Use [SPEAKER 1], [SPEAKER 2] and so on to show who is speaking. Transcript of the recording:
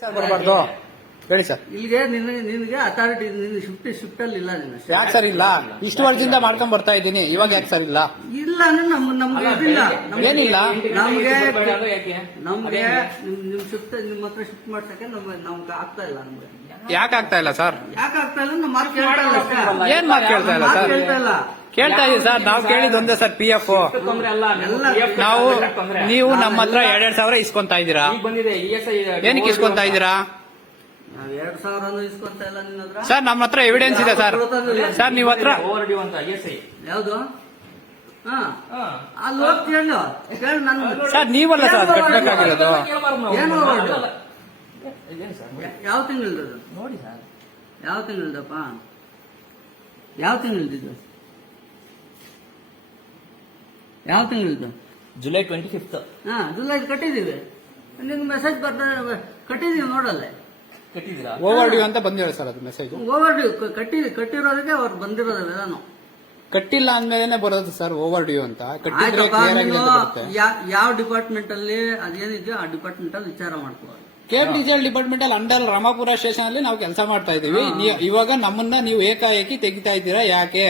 [SPEAKER 1] Sir ಬರಬಾರ್ದು. ಹೇಳಿ sir.
[SPEAKER 2] ಇಲ್ಲಿಗೆ ನಿನಗೆ ನಿನಗೆ ಅಥಾರಿಟಿ ನಿನ್ನ ಶಿಫ್ಟ್ ಶಿಫ್ಟ್ ಅಲ್ಲಿ ಇಲ್ಲ ನಿನ್ನ.
[SPEAKER 1] ಯಾಕೆ ಸರ್ ಇಲ್ಲ? ಇಷ್ಟು ವರ್ಷದಿಂದ ಮಾಡ್ಕೊಂಡ್ ಬರ್ತಾ ಇದ್ದೀನಿ. ಇವಾಗ ಯಾಕೆ ಸರ್ ಇಲ್ಲ?
[SPEAKER 2] ಇಲ್ಲ ಅಂದ್ರೆ ನಮ್ ನಮ್ಗೆ ಇದಿಲ್ಲ. ನಮ್ಗೆ-
[SPEAKER 1] ಏನಿಲ್ಲ?
[SPEAKER 2] ನಮ್ಗೆ
[SPEAKER 3] ಯಾಕೆ?
[SPEAKER 2] ನಮ್ಗೆ ನಿಮ್ ನಿಮ್ ಶಿಫ್ಟ್ ನಿಮ್ ಹತ್ರ ಶಿಫ್ಟ್ ಮಾಡ್ಸಕ್ಕೆ ನಮ್ಗೆ ನಮ್ಗೆ ಆಗ್ತಾ ಇಲ್ಲ ನಮ್ಗೆ.
[SPEAKER 1] ಯಾಕೆ ಆಗ್ತಾ ಇಲ್ಲ ಸರ್?
[SPEAKER 2] ಯಾಕೆ ಆಗ್ತಾ ಇಲ್ಲ? ನಮ್ಮ ಮಾತು ಕೇಳ್ತಾ ಇಲ್ಲ ಅಷ್ಟೇ.
[SPEAKER 1] ಏನ್ ಮಾತು ಕೇಳ್ತಾ ಇಲ್ಲ
[SPEAKER 2] ಮಾತು
[SPEAKER 1] ಸರ್?
[SPEAKER 2] ಕೇಳ್ತಾ ಇಲ್ಲ.
[SPEAKER 1] ಕೇಳ್ತಾ ಇದೀವಿ ಸರ್? ನಾವು ಕೇಳಿದ್ ಒಂದೇ ಸರ್ ಪಿ ಎಫ್ ನಾವು
[SPEAKER 3] ತೊಂದ್ರೆ
[SPEAKER 1] ನೀವು ನಮ್ಮ ಹತ್ರ ಎರಡೆರಡು ಸಾವಿರ ಇಸ್ಕೊಂತಾ ಇದ್ದೀರಾ
[SPEAKER 3] ಈಗ ಬಂದಿದೆ ಇ ಎಸ್ ಐ
[SPEAKER 1] ಏನಕ್ಕೆ ಇಸ್ಕೊಂತಾ ಇದ್ದೀರಾ
[SPEAKER 2] ನಾವ್ ಎರಡ್ ಸಾವಿರನು ಇಸ್ಕೊಂತ ಇಲ್ಲ ನಿನ್ನ
[SPEAKER 1] ಸರ್ ನಮ್ಮ ಹತ್ರ ಎವಿಡೆನ್ಸ್ ಇದೆ ಸರ್. ಸರ್ ನೀವ್ ಹತ್ರ ಸರ್ ನೀವಲ್ಲ ಸರ್ ಕಟ್ಬೇಕಾಗಿರೋದು?
[SPEAKER 2] ಏನು ಓವರ್ಡ್ಯೂ?
[SPEAKER 3] ಏನು ಸರ್
[SPEAKER 2] ಯಾವ ತಿಂಗಳ
[SPEAKER 3] ನೋಡಿ ಸರ್.
[SPEAKER 2] ಯಾವ ತಿಂಗಳದಪ್ಪ ಯಾವ ತಿಂಗಳದಿದ್ದು ಯಾವ ತಿಂಗಳಿದ್ದು
[SPEAKER 3] ಜುಲೈ ಟ್ವೆಂಟಿ ಫಿಫ್ತ್.
[SPEAKER 2] ಹಾ ಜುಲೈ ಕಟ್ಟಿದೀವಿ ನಿಮ್ಗೆ ಮೆಸೇಜ್ ಬರ್ತಾ ಕಟ್ಟಿದೀವಿ ನೋಡಲ್ಲ.
[SPEAKER 3] ಕಟ್ಟಿದ್ದೀರಾ?
[SPEAKER 1] ಓವರ್ ಡ್ಯೂ ಅಂತ ಬಂದಿದೆ ಸರ್ ಅದು ಮೆಸೇಜ್
[SPEAKER 2] ಓವರ್ ಡ್ಯೂ ಕಟ್ಟಿ ಕಟ್ಟಿರೋದಕ್ಕೆ ಅವ್ರು ಬಂದಿರೋದಿಲ್ಲ ನಾನು.
[SPEAKER 1] ಕಟ್ಟಿಲ್ಲ ಅಂದ್ಮೇಲೆ ಬರೋದು ಸರ್ ಓವರ್ ಡ್ಯೂ ಅಂತ. ಕಟ್ಟಿದ್ರೆ ಅಂತ ಬರುತ್ತೆ.
[SPEAKER 2] ಯಾವ ಡಿಪಾರ್ಟ್ಮೆಂಟ್ ಅಲ್ಲಿ ಅದೇನಿದೆಯೋ ಆ ಡಿಪಾರ್ಟ್ಮೆಂಟ್ ಅಲ್ಲಿ ವಿಚಾರ ಮಾಡ್ಕೋ
[SPEAKER 1] ಕೇಬ್ ಡಿಜಿಟಲ್ ಡಿಪಾರ್ಟ್ಮೆಂಟ್ ಅಲ್ಲಿ ಅಂಡರ್ ರಾಮಪುರ ಸ್ಟೇಷನ್ ಅಲ್ಲಿ ನಾವು ಕೆಲಸ ಮಾಡ್ತಾ ಇದೀವಿ ನೀವು- ಇವಾಗ ನಮ್ಮನ್ನ ನೀವು ಏಕಾಏಕಿ ತೆಗಿತಾ ಇದ್ದೀರಾ ಯಾಕೆ?